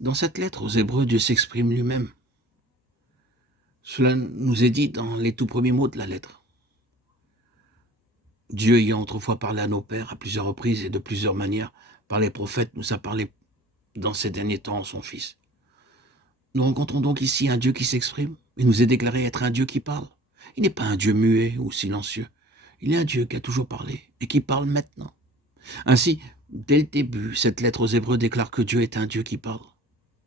Dans cette lettre aux Hébreux, Dieu s'exprime lui-même. Cela nous est dit dans les tout premiers mots de la lettre. Dieu ayant autrefois parlé à nos pères à plusieurs reprises et de plusieurs manières, par les prophètes, nous a parlé dans ces derniers temps en son Fils. Nous rencontrons donc ici un Dieu qui s'exprime. Il nous est déclaré être un Dieu qui parle. Il n'est pas un Dieu muet ou silencieux. Il est un Dieu qui a toujours parlé et qui parle maintenant. Ainsi, dès le début, cette lettre aux Hébreux déclare que Dieu est un Dieu qui parle.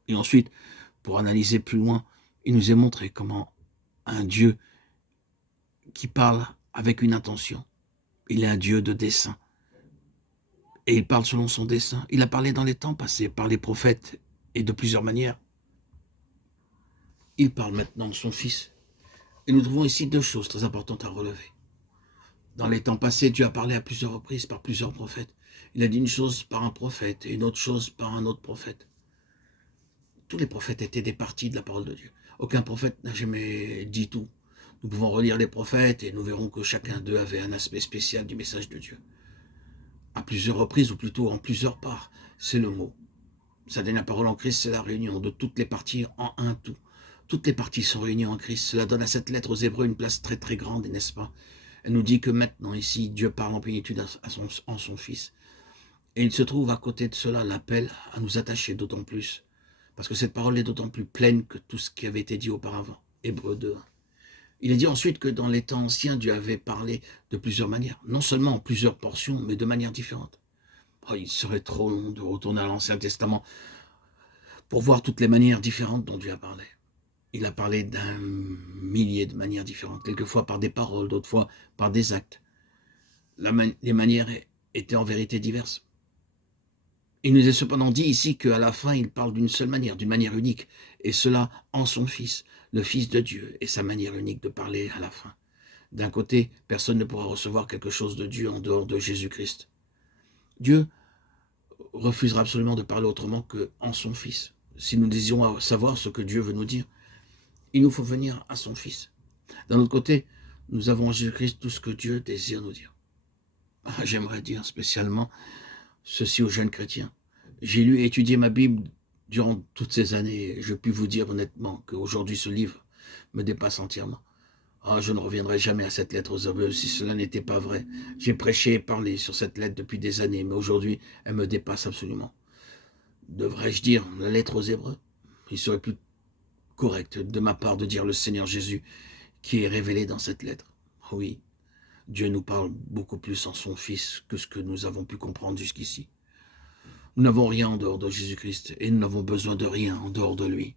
Et ensuite, pour analyser plus loin, il nous est montré comment un Dieu qui parle avec une intention. Il est un Dieu de dessein. Et il parle selon son dessein. Il a parlé dans les temps passés par les prophètes et de plusieurs manières. Il parle maintenant de son Fils. Et nous trouvons ici deux choses très importantes à relever. Dans les temps passés, Dieu a parlé à plusieurs reprises par plusieurs prophètes. Il a dit une chose par un prophète et une autre chose par un autre prophète. Tous les prophètes étaient des parties de la parole de Dieu. Aucun prophète n'a jamais dit tout. Nous pouvons relire les prophètes et nous verrons que chacun d'eux avait un aspect spécial du message de Dieu. À plusieurs reprises, ou plutôt en plusieurs parts, c'est le mot. Sa dernière parole en Christ, c'est la réunion de toutes les parties en un tout. Toutes les parties sont réunies en Christ. Cela donne à cette lettre aux Hébreux une place très très grande, n'est-ce pas? Elle nous dit que maintenant, ici, Dieu parle en plénitude en son Fils. Et il se trouve à côté de cela l'appel à nous attacher d'autant plus. Parce que cette parole est d'autant plus pleine que tout ce qui avait été dit auparavant. Hébreux 2. Il est dit ensuite que dans les temps anciens, Dieu avait parlé de plusieurs manières. Non seulement en plusieurs portions, mais de manière différente. Oh, il serait trop long de retourner à l'Ancien Testament pour voir toutes les manières différentes dont Dieu a parlé. Il a parlé d'un millier de manières différentes, quelquefois par des paroles, d'autres fois par des actes. Les manières étaient en vérité diverses. Il nous est cependant dit ici qu'à la fin, il parle d'une seule manière, d'une manière unique, et cela en son Fils, le Fils de Dieu, et sa manière unique de parler à la fin. D'un côté, personne ne pourra recevoir quelque chose de Dieu en dehors de Jésus-Christ. Dieu refusera absolument de parler autrement qu'en son Fils. Si nous désirons savoir ce que Dieu veut nous dire, il nous faut venir à son Fils. D'un autre côté, nous avons en Jésus-Christ tout ce que Dieu désire nous dire. J'aimerais dire spécialement ceci aux jeunes chrétiens. J'ai lu et étudié ma Bible durant toutes ces années et je puis vous dire honnêtement qu'aujourd'hui ce livre me dépasse entièrement. Je ne reviendrai jamais à cette lettre aux Hébreux si cela n'était pas vrai. J'ai prêché et parlé sur cette lettre depuis des années, mais aujourd'hui, elle me dépasse absolument. Devrais-je dire la lettre aux Hébreux? Il serait plus correct de ma part de dire le Seigneur Jésus qui est révélé dans cette lettre. Oui, Dieu nous parle beaucoup plus en son Fils que ce que nous avons pu comprendre jusqu'ici. Nous n'avons rien en dehors de Jésus-Christ et nous n'avons besoin de rien en dehors de lui.